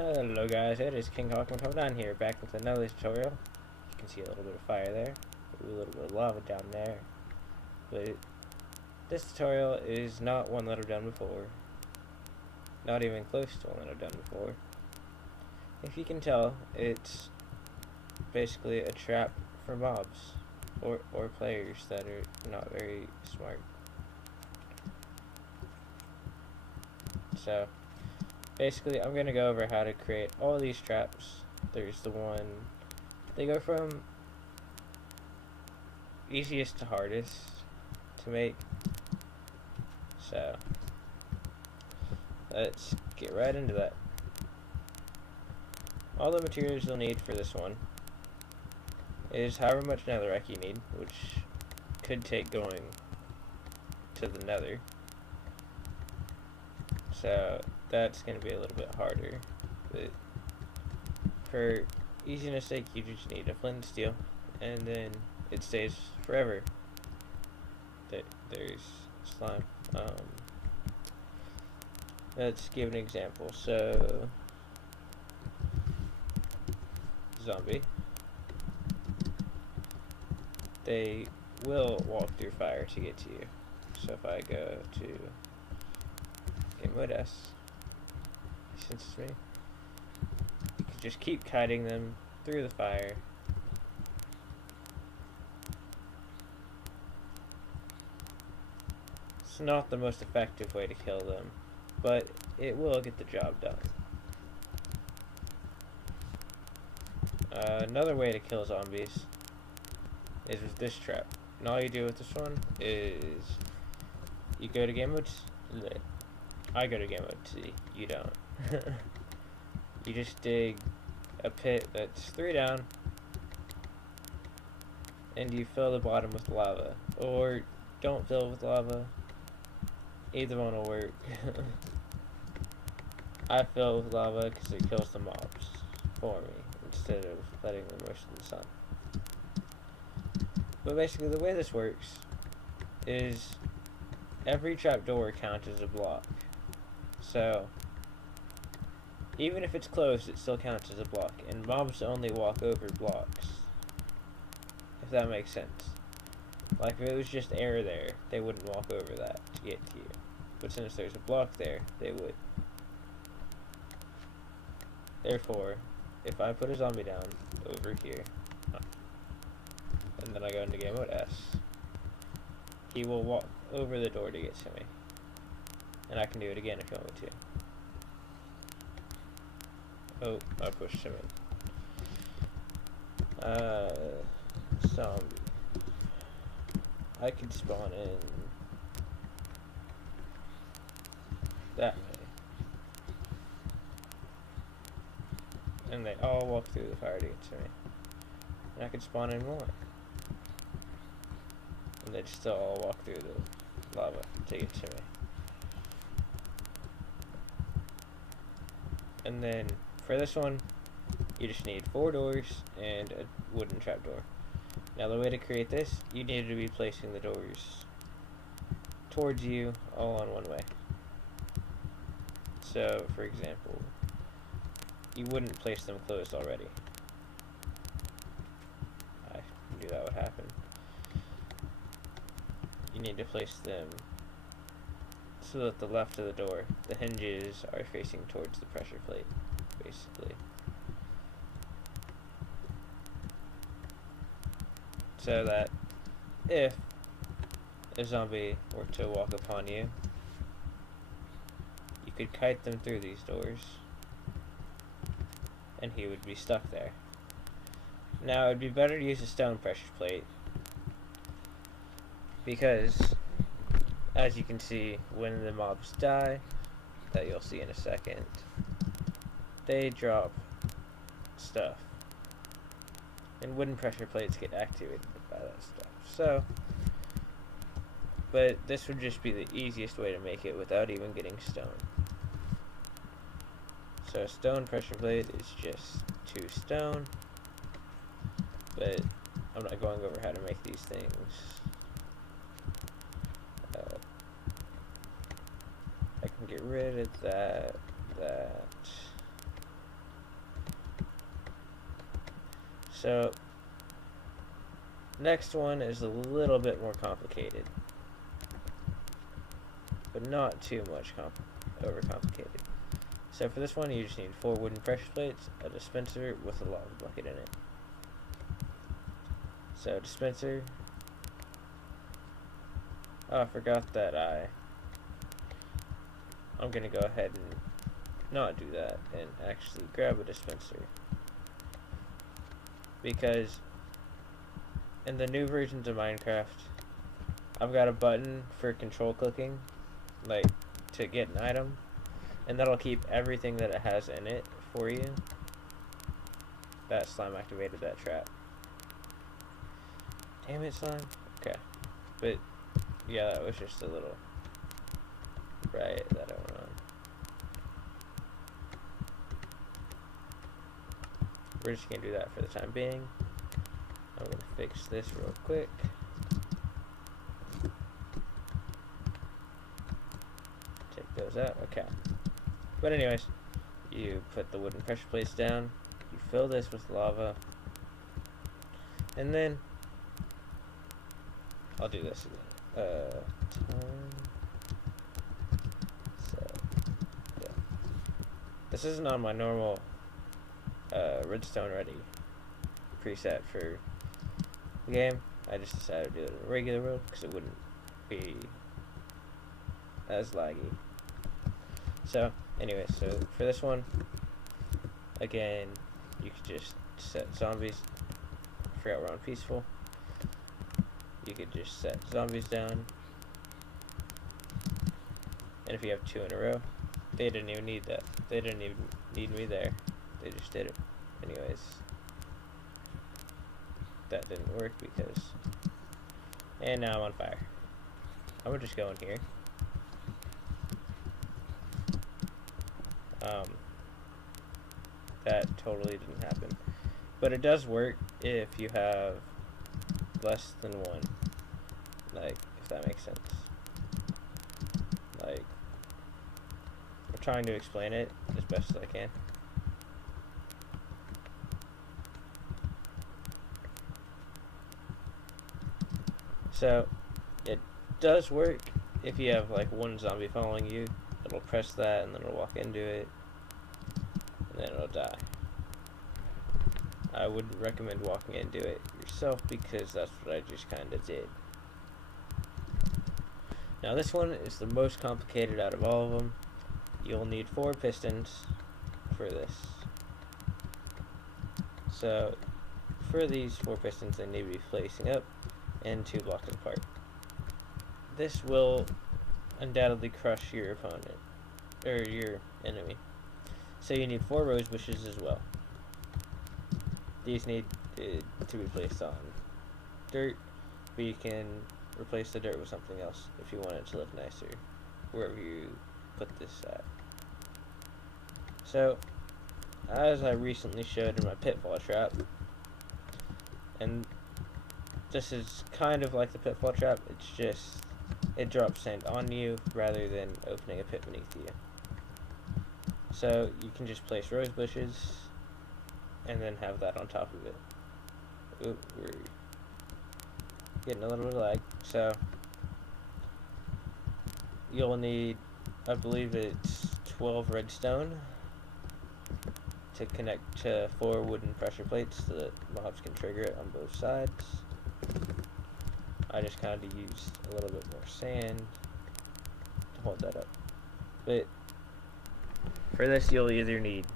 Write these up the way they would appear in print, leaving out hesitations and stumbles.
Hello guys, it is King Hawk coming down here, back with another tutorial. You can see a little bit of fire there, a little bit of lava down there. But this tutorial is not one that I've done before. Not even close to one that I've done before. If you can tell, it's basically a trap for mobs or players that are not very smart. So basically, I'm going to go over how to create all these traps. There's the one, they go from easiest to hardest to make. So, let's get right into that. All the materials you'll need for this one is however much netherrack you need, which could take going to the nether. So that's going to be a little bit harder, but for easiness sake you just need a flint and steel, and then it stays forever. There's slime. Let's give an example. So zombie, they will walk through fire to get to you. So if I go to Game Mode S, since it's me, you can just keep kiting them through the fire. It's not the most effective way to kill them, but it will get the job done. Another way to kill zombies is with this trap. And all you do with this one is you go to Game Mode. I go to Game Mode C. You don't. You just dig a pit that's 3 down, and you fill the bottom with lava, or don't fill it with lava. Either one will work. I fill it with lava because it kills the mobs for me instead of letting them roast in the sun. But basically, the way this works is every trapdoor counts as a block. So even if it's closed, it still counts as a block, and mobs only walk over blocks, if that makes sense. Like if it was just air there, they wouldn't walk over that to get to you, but since there's a block there, they would. Therefore, if I put a zombie down over here, and then I go into Game Mode S, he will walk over the door to get to me. And I can do it again if you want me to. Oh, I pushed him in. Zombie. I could spawn in that way. And they all walk through the fire to get to me. And I could spawn in more. And they'd still all walk through the lava to get to me. And then for this one, you just need 4 doors and a wooden trapdoor. Now the way to create this, you need to be placing the doors towards you all on one way. So for example, you wouldn't place them closed already. I knew that would happen. You need to place them so that the left of the door, the hinges are facing towards the pressure plate, basically. So that if a zombie were to walk upon you, you could kite them through these doors, and he would be stuck there. Now, it would be better to use a stone pressure plate, because as you can see, when the mobs die, that you'll see in a second, they drop stuff. And wooden pressure plates get activated by that stuff. So, but this would just be the easiest way to make it without even getting stone. So a stone pressure plate is just 2 stone, but I'm not going over how to make these things. I can get rid of that, So, next one is a little bit more complicated, but not too much overcomplicated. So for this one, you just need 4 wooden pressure plates, a dispenser with a lava bucket in it. So dispenser. Oh, I forgot that I'm gonna go ahead and not do that and actually grab a dispenser, because in the new versions of Minecraft, I've got a button for control clicking, like to get an item, and that'll keep everything that it has in it for you. That slime activated that trap. Damn it, slime. Okay. But yeah, that was just a little riot that I went on. We're just gonna do that for the time being. I'm gonna fix this real quick. Take those out. Okay. But anyways, you put the wooden pressure plates down. You fill this with lava. And then I'll do this again. So yeah. This isn't on my normal redstone ready preset for the game. I just decided to do it in a regular mode because it wouldn't be as laggy. So anyway, so for this one, again, you could just set zombies. I forgot we're on peaceful. You could just set zombies down, and if you have 2 in a row, they didn't even need that. They didn't even need me there. They just did it. Anyways, that didn't work because, and now I'm on fire. I'm gonna just go in here. That totally didn't happen, but it does work if you have less than 1, like, if that makes sense. Like, I'm trying to explain it as best as I can. So it does work if you have like 1 zombie following you. It'll press that and then it'll walk into it and then it'll die. I wouldn't recommend walking into it yourself because that's what I just kind of did. Now this one is the most complicated out of all of them. You'll need 4 pistons for this. So for these 4 pistons, they need to be facing up and 2 blocks apart. This will undoubtedly crush your opponent, or your enemy. So you need 4 rose bushes as well. These need to be placed on dirt, but you can replace the dirt with something else if you want it to look nicer wherever you put this at. So, as I recently showed in my pitfall trap, and this is kind of like the pitfall trap, it's just it drops sand on you rather than opening a pit beneath you. So you can just place rose bushes and then have that on top of it. Oop, we're getting a little bit of lag. So you'll need, I believe it's 12 redstone to connect to 4 wooden pressure plates so that mobs can trigger it on both sides. I just kind of used a little bit more sand to hold that up. But for this, you'll either need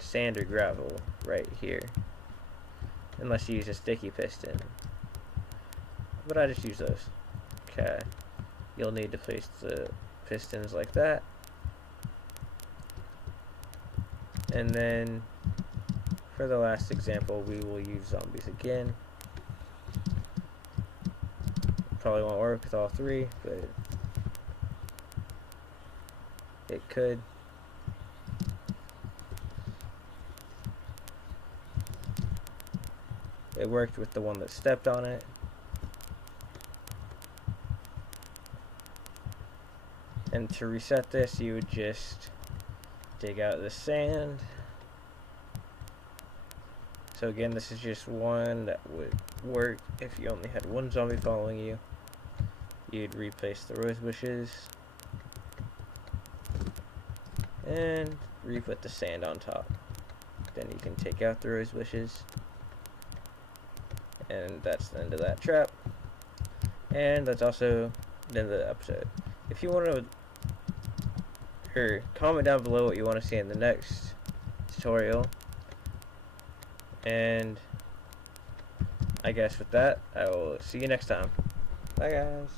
sand or gravel right here, unless you use a sticky piston. But I just use those. Okay. You'll need to place the pistons like that. And then for the last example, we will use zombies again. Probably won't work with all 3, but it could. It worked with the one that stepped on it. And to reset this, you would just dig out the sand. So again, this is just one that would work if you only had one zombie following you. You'd replace the rose bushes and re-put the sand on top. Then you can take out the rose bushes, and that's the end of that trap. And that's also the end of the episode. If you want to, or comment down below what you want to see in the next tutorial. And I guess with that, I will see you next time. Bye guys.